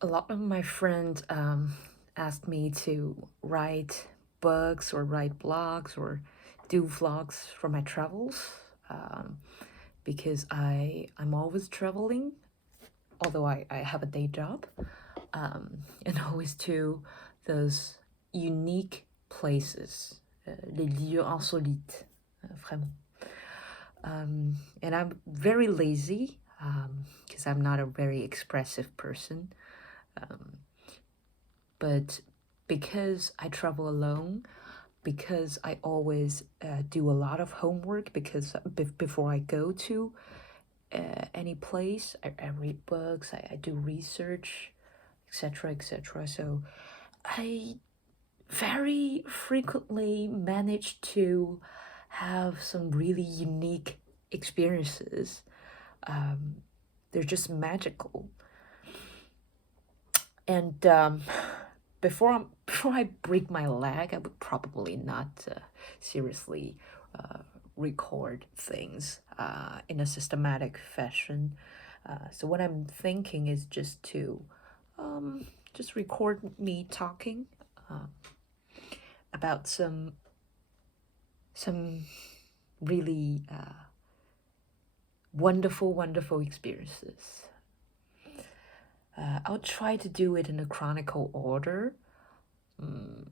A lot of my friends asked me to write books or write blogs or do vlogs for my travels um, because I'm always traveling, although I have a day job, and always to those unique places, les lieux insolites, vraiment. And I'm very lazy because I'm not a very expressive person. Um, but because I travel alone, because I always do a lot of homework, because before I go to any place, I read books, I do research, etc., etc. So I very frequently manage to have some really unique experiences. Um, they're just magical. And before I break my leg, I would probably not seriously uh, record things in a systematic fashion. So what I'm thinking is just record me talking uh, about some really wonderful experiences. I'll try to do it in a chronicle order. Mm,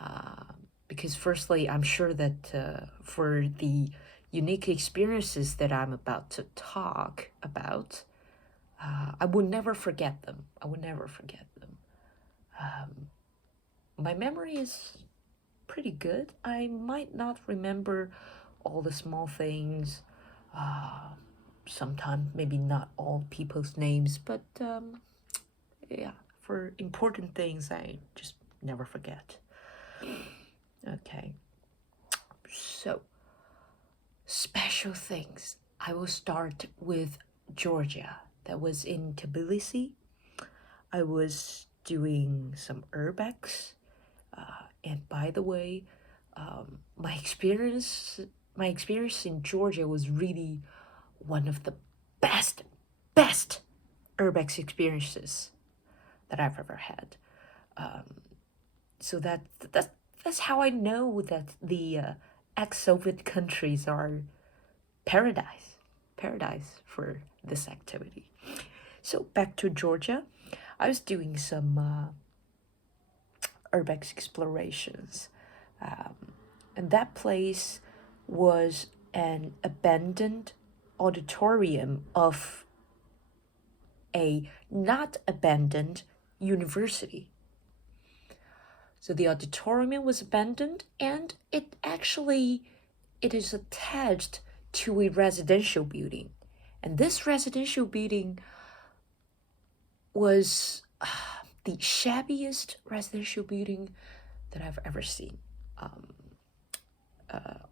uh, because firstly, I'm sure that for the unique experiences that I'm about to talk about, I would never forget them. I would never forget them. Um, my memory is pretty good. I might not remember all the small things. Uh, Sometimes maybe not all people's names, but yeah, for important things, I just never forget. Okay, so special things. I will start with Georgia. That was in Tbilisi. I was doing some urbex. And by the way, my experience in Georgia was really one of the best urbex experiences that I've ever had. Um, so that's how I know that the ex-Soviet countries are paradise for this activity. So back to Georgia, I was doing some urbex explorations, and that place was an abandoned auditorium of a not abandoned university. So the auditorium was abandoned, and it is attached to a residential building. And this residential building was the shabbiest residential building that I've ever seen. Um,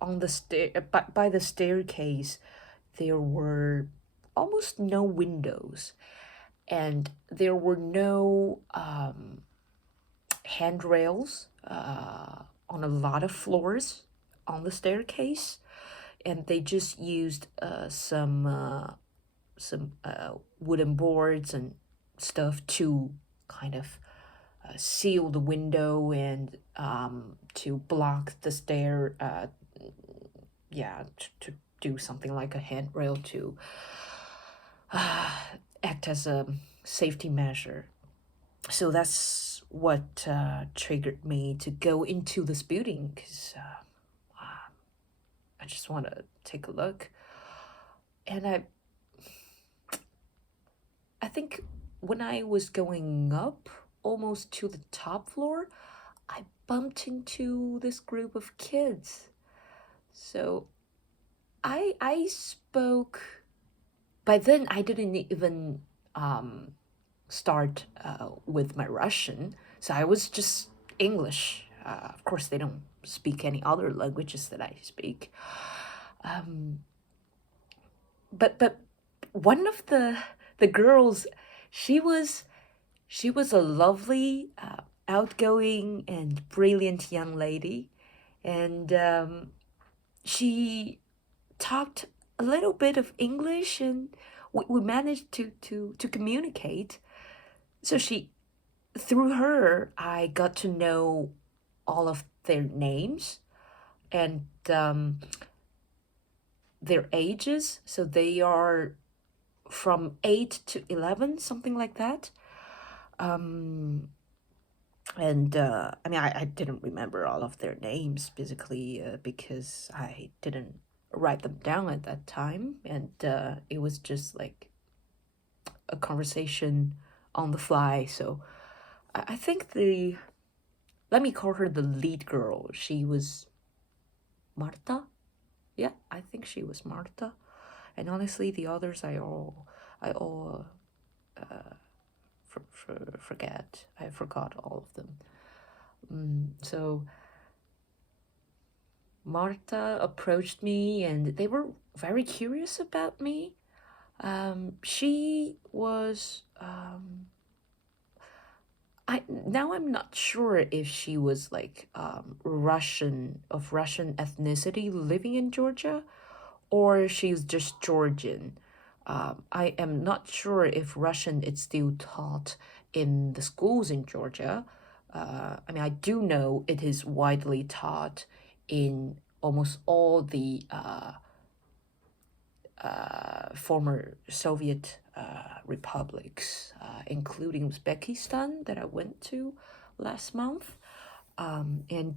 on the by the staircase, there were almost no windows, and there were no handrails on a lot of floors on the staircase, and they just used some wooden boards and stuff to kind of seal the window and to block the stair. Yeah, to do something like a handrail to act as a safety measure. So that's what triggered me to go into this building because I just want to take a look. And I think when I was going up almost to the top floor, I bumped into this group of kids. So I spoke. By then, I didn't even start with my Russian, so I was just English. Of course, they don't speak any other languages that I speak. Um, but one of the girls, she was she was a lovely, outgoing, and brilliant young lady, and she talked a little bit of English, and we managed to communicate. So through her, I got to know all of their names and their ages. So they are from 8 to 11, something like that. And I mean, I didn't remember all of their names basically because I didn't write them down at that time. And it was just like a conversation on the fly. So I think let me call her the lead girl. She was Marta. Yeah, I think she was Marta. And honestly, the others I all forget. I forgot all of them. So Marta approached me, and they were very curious about me. She was I'm not sure if she was like Russian ethnicity living in Georgia, or she's just Georgian. I am not sure if Russian is still taught in the schools in Georgia. I mean, I do know it is widely taught in almost all the former Soviet republics, including Uzbekistan that I went to last month, and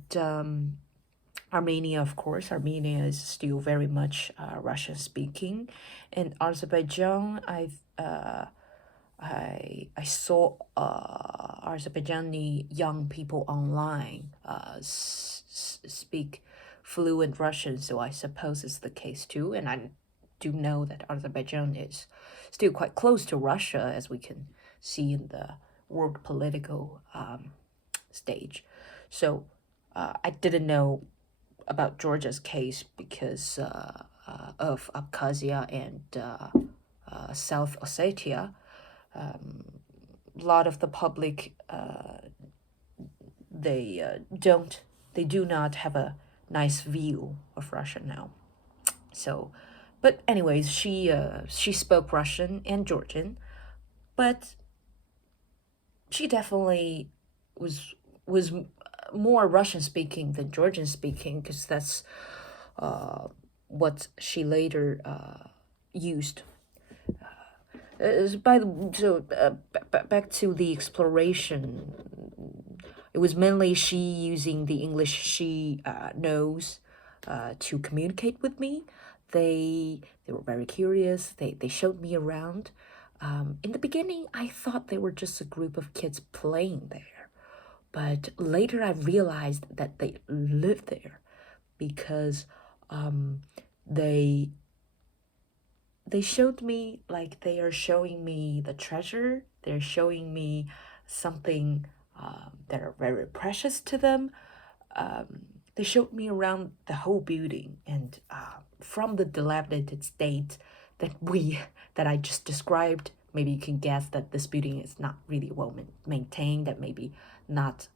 Armenia, of course. Armenia is still very much Russian speaking, and Azerbaijan. I saw Azerbaijani young people online speak fluent Russian, so I suppose it's the case too. And I do know that Azerbaijan is still quite close to Russia, as we can see in the world political stage. So I didn't know about Georgia's case because of Abkhazia and South Ossetia. A lot of the public they do not have a nice view of Russia now. So, but anyways, she spoke Russian and Georgian, but she definitely was more Russian speaking than Georgian speaking, because that's what she later used. Back to the exploration. It was mainly she using the English she knows to communicate with me. They were very curious. They showed me around. In the beginning, I thought they were just a group of kids playing there, but later I realized that they live there because they showed me, like, they are showing me the treasure. They're showing me something that are very precious to them. They showed me around the whole building, and from the dilapidated state that I just described, maybe you can guess that this building is not really well maintained, that maybe not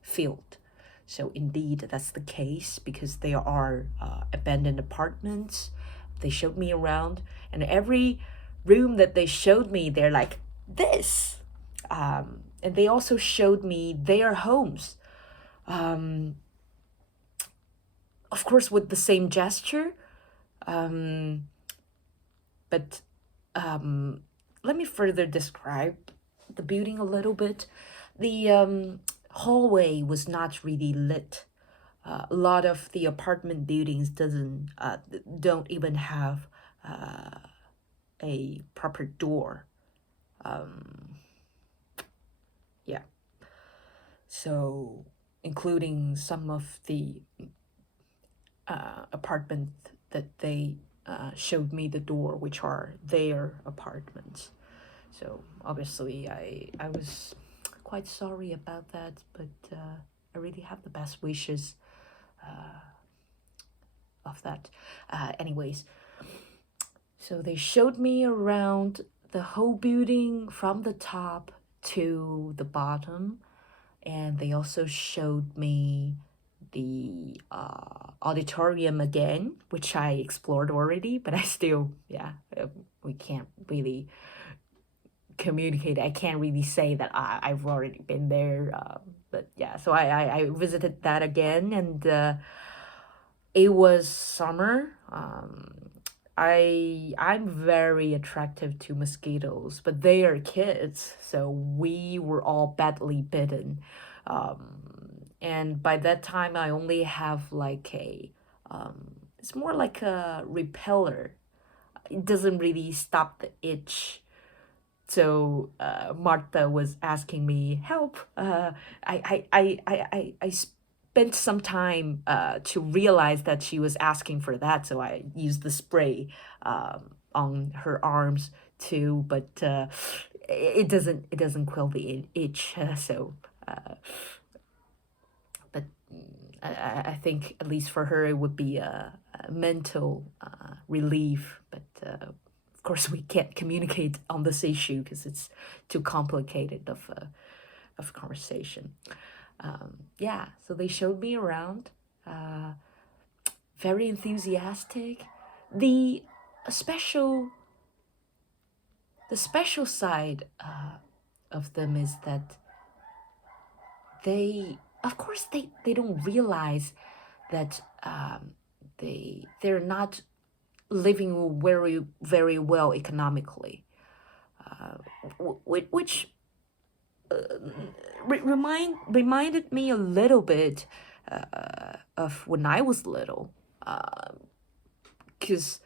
filled. So indeed, that's the case, because there are abandoned apartments. They showed me around, and every room that they showed me, they're like, this. And they also showed me their homes. Of course, with the same gesture. But let me further describe the building a little bit. The hallway was not really lit. A lot of the apartment buildings don't even have a proper door. Yeah. So, including some of the apartment that they showed me the door, which are their apartments. So obviously, I was quite sorry about that, but I really have the best wishes of that. Anyways, so they showed me around the whole building from the top to the bottom, and they also showed me the auditorium again, which I explored already, but I still, we can't really communicate. I can't really say that I've already been there. But yeah, so I visited that again, and it was summer. I'm very attractive to mosquitoes, but they are kids, so we were all badly bitten. And by that time, I only have like it's more like a repeller. It doesn't really stop the itch. So Martha was asking me help. I spent some time to realize that she was asking for that. So I used the spray on her arms too, but it doesn't quell the itch. But I think at least for her it would be a mental relief. But of course we can't communicate on this issue because it's too complicated of conversation. Yeah, so they showed me around, very enthusiastic. The special the special side of them is that they, of course, they don't realize that they're not living very very well economically, which reminded me a little bit of when I was little, because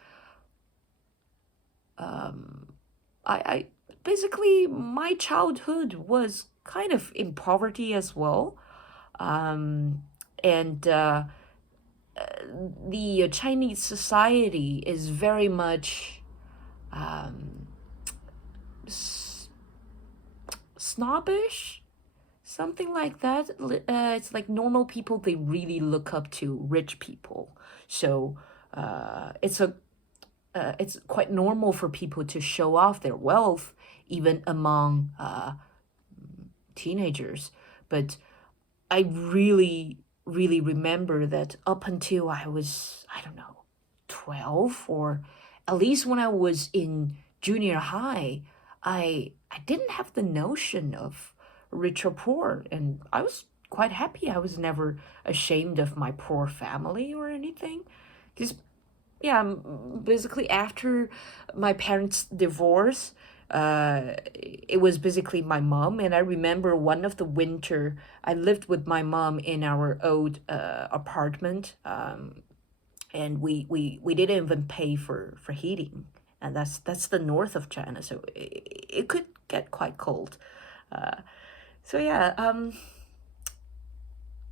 I basically my childhood was kind of in poverty as well, and the Chinese society is very much snobbish, something like that. It's like normal people, they really look up to rich people. So it's quite normal for people to show off their wealth, even among teenagers. But I really, really remember that up until I was, I don't know, 12, or at least when I was in junior high, I didn't have the notion of rich or poor, and I was quite happy. I was never ashamed of my poor family or anything. Because, yeah, basically after my parents' divorce, it was basically my mom. And I remember one of the winter I lived with my mom in our old apartment, and we didn't even pay for heating, and that's the north of China, so it could get quite cold. So yeah,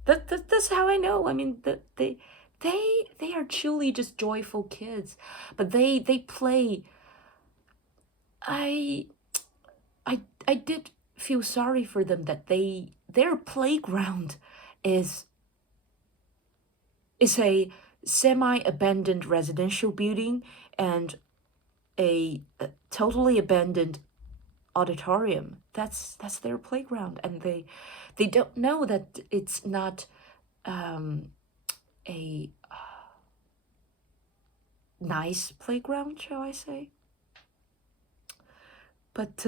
that's how I know. I mean, that they are truly just joyful kids, but they play. I I did feel sorry for them that their playground is a semi-abandoned residential building and a totally abandoned auditorium. That's their playground, and they don't know that it's not a nice playground, shall I say? But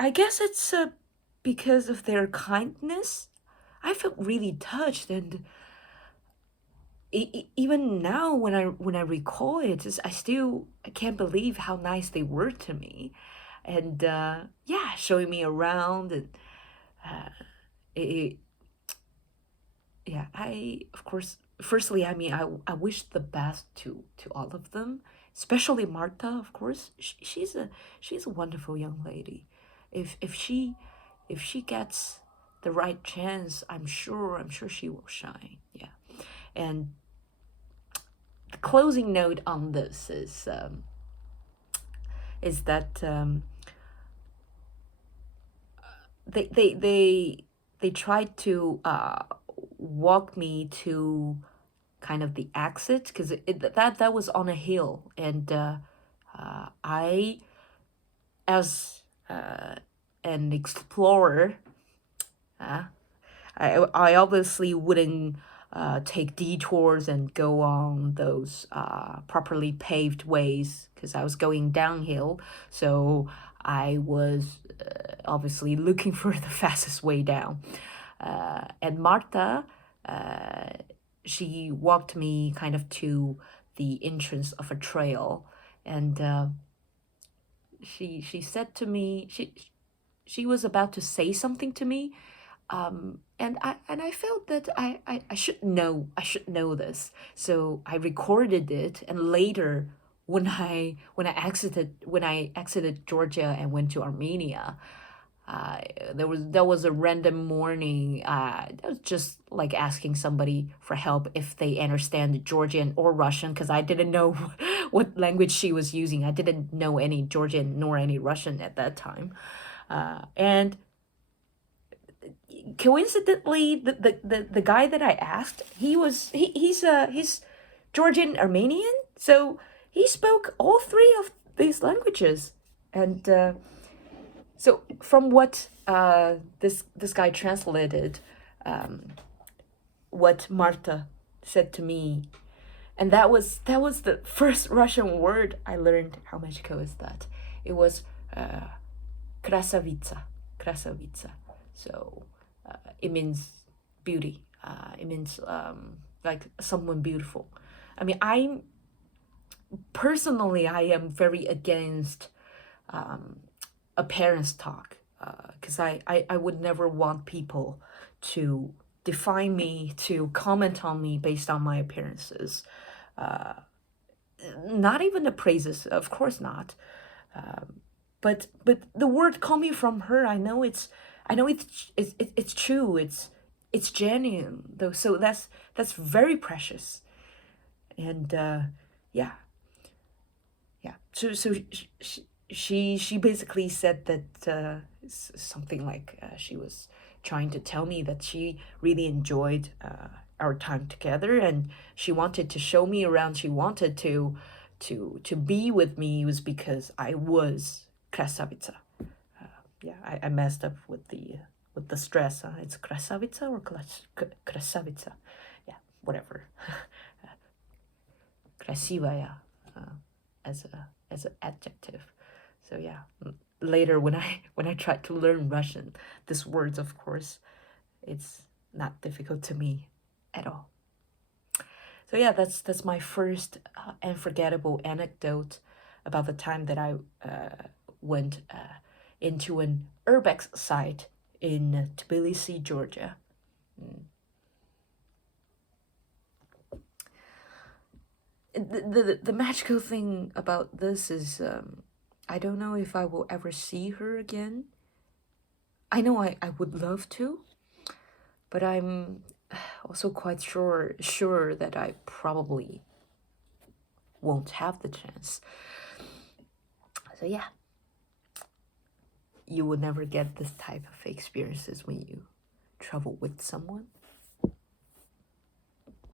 I guess it's because of their kindness. I felt really touched, and even now when I recall it, I can't believe how nice they were to me, and yeah, showing me around, and it, yeah, I, of course, firstly, I mean, I wish the best to all of them, especially Marta, of course. She's a wonderful young lady. If she gets the right chance, I'm sure she will shine. Yeah. And the closing note on this is that they tried to walk me to kind of the exit, because that was on a hill, and I, as an explorer, I obviously wouldn't take detours and go on those properly paved ways because I was going downhill. So I was obviously looking for the fastest way down. And Marta, she walked me kind of to the entrance of a trail, and she said to me, she was about to say something to me, and I felt that I should know this, so I recorded it, and later when I exited Georgia and went to Armenia, there was a random morning. I was just like asking somebody for help if they understand Georgian or Russian because I didn't know what language she was using. I didn't know any Georgian nor any Russian at that time, and coincidentally, the guy that I asked, he's Georgian Armenian, so he spoke all three of these languages, and so from what this guy translated, what Marta said to me, and that was the first Russian word I learned. How magical is that? It was Krasavitsa, Krasavitsa. So it means beauty. It means like someone beautiful. I mean, I am very against a parent's talk because I would never want people to define me, to comment on me based on my appearances. Not even the praises, of course not. But the word coming from her, I know it's true. It's genuine though. So that's very precious. And yeah. So she basically said that something like she was trying to tell me that she really enjoyed our time together, and she wanted to show me around. She wanted to be with me was because I was Krasavitsa. Yeah, I messed up with the stress. It's Krasavitsa or Krasavitsa. Yeah, whatever. Krasivaya as an adjective. So yeah, later when I tried to learn Russian, this words, of course, it's not difficult to me at all. So yeah, that's my first unforgettable anecdote about the time that I went into an Urbex site in Tbilisi, Georgia. The magical thing about this is I don't know if I will ever see her again. I know I would love to, but I'm also quite sure that I probably won't have the chance. So yeah, you will never get this type of experiences when you travel with someone.